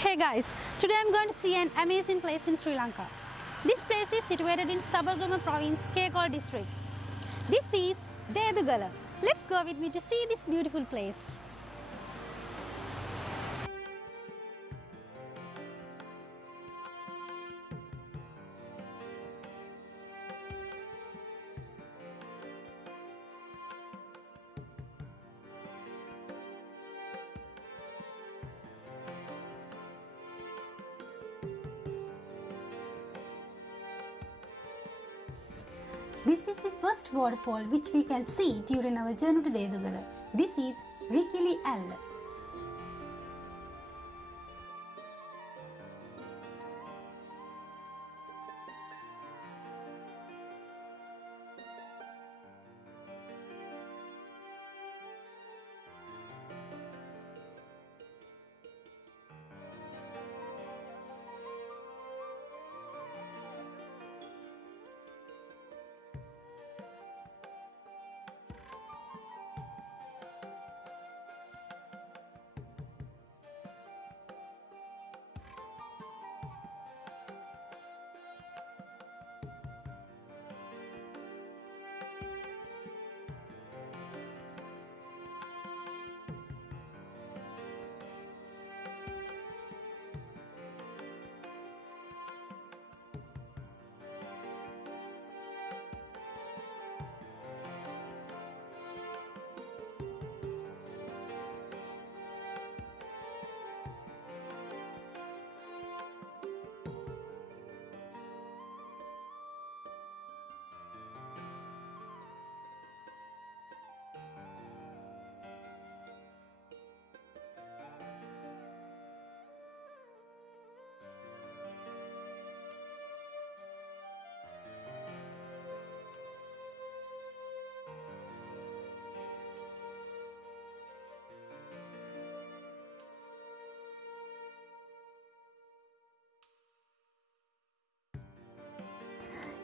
Hey guys, today I'm going to see an amazing place in Sri Lanka. This place is situated in Sabargama province, Kekol district. This is Dedugala. Let's go with me to see this beautiful place. This is the first waterfall which we can see during our journey to Dedugala. This is Rikili Alla.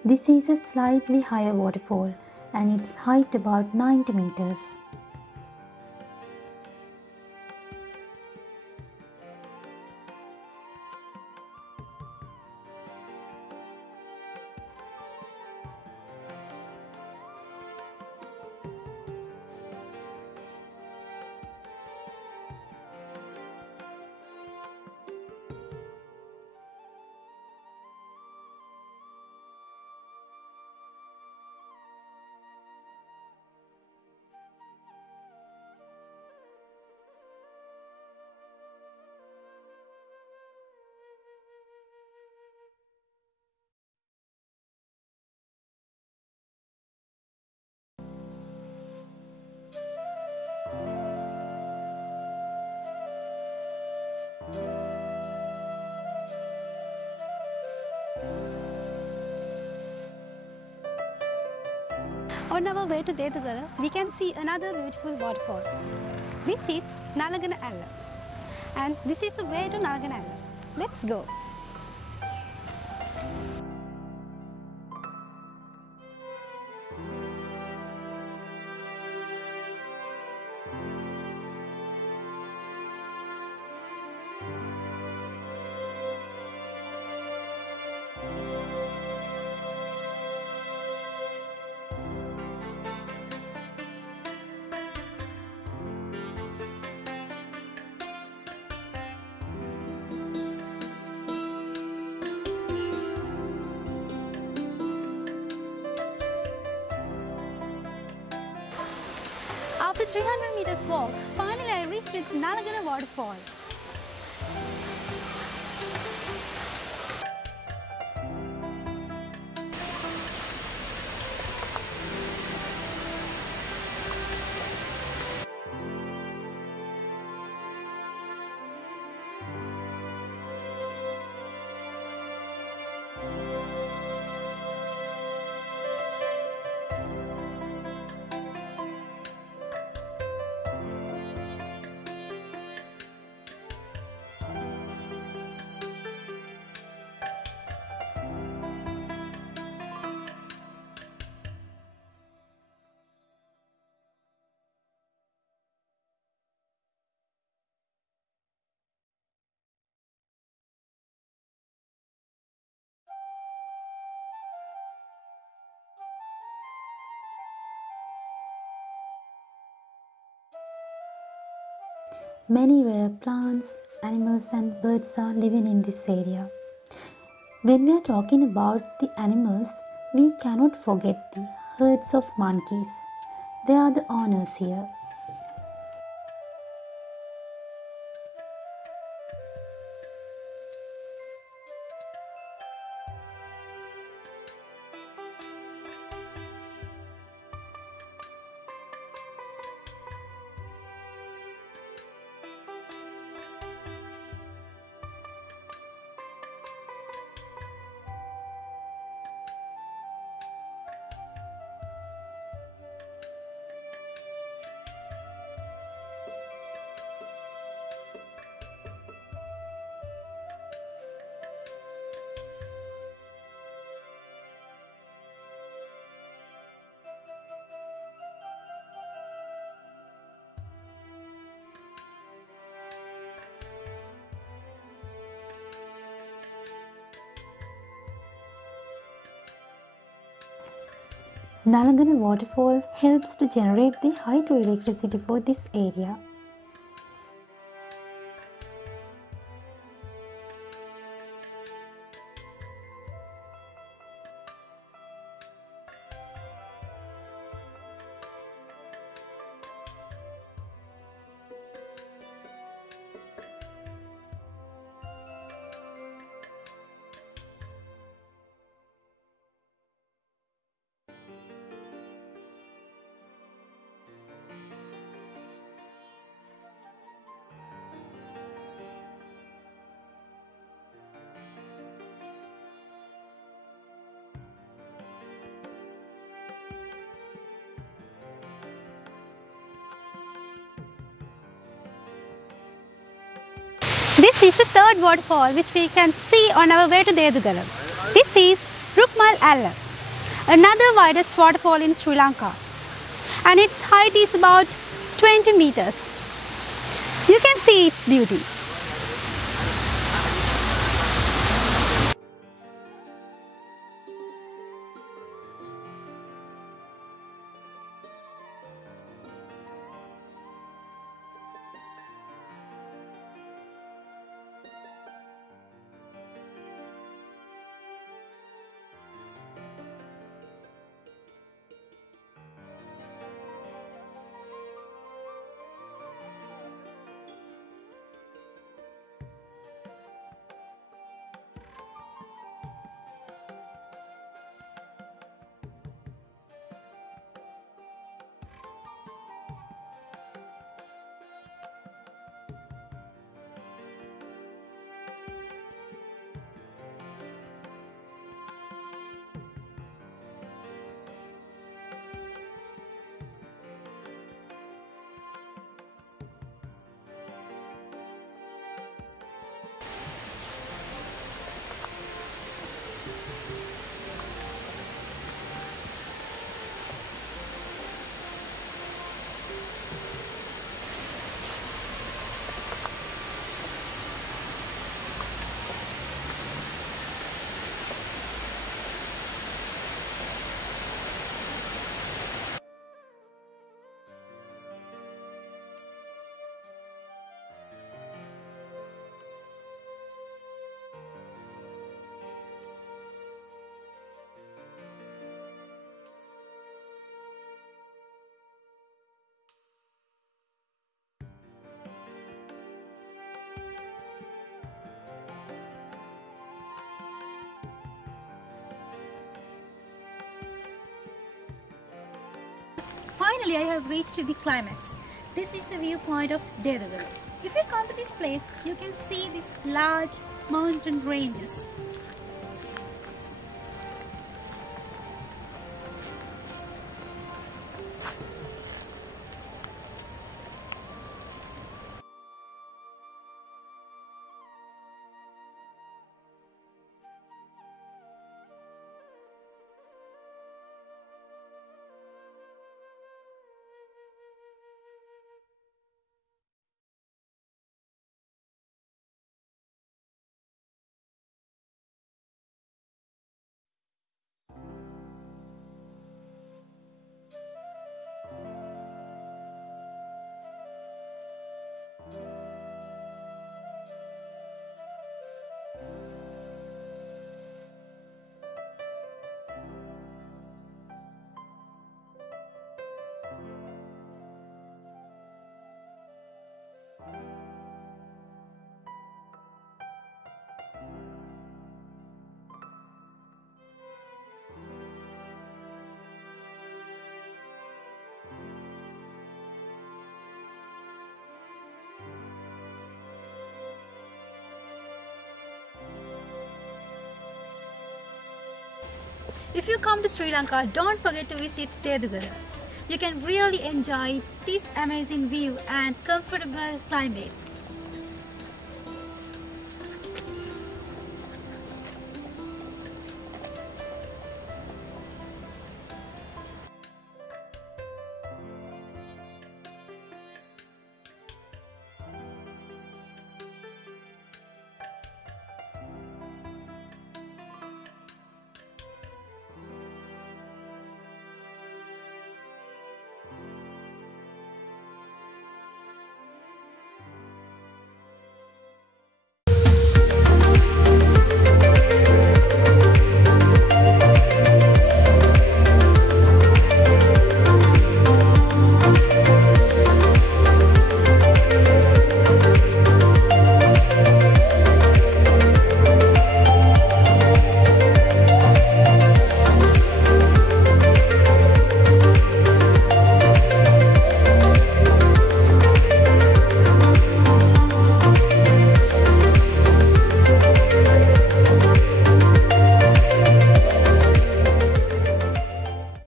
This is a slightly higher waterfall and its height about 90 meters. On our way to Dedugala, we can see another beautiful waterfall. This is Nalagana Alla, and this is the way to Nalagana Alla. Let's go. After 300 meters walk, finally I reached the Nalagana waterfall. Many rare plants, animals, and birds are living in this area. When we are talking about the animals, we cannot forget the herds of monkeys. They are the owners here. Nalagana waterfall helps to generate the hydroelectricity for this area. This is the third waterfall which we can see on our way to Dedugalam. This is Rukmal Alla, another widest waterfall in Sri Lanka, and its height is about 20 meters. You can see its beauty. Finally, I have reached the climax. This is the viewpoint of Dedugalam. If you come to this place, you can see these large mountain ranges. If you come to Sri Lanka, don't forget to visit Dedugala. You can really enjoy this amazing view and comfortable climate.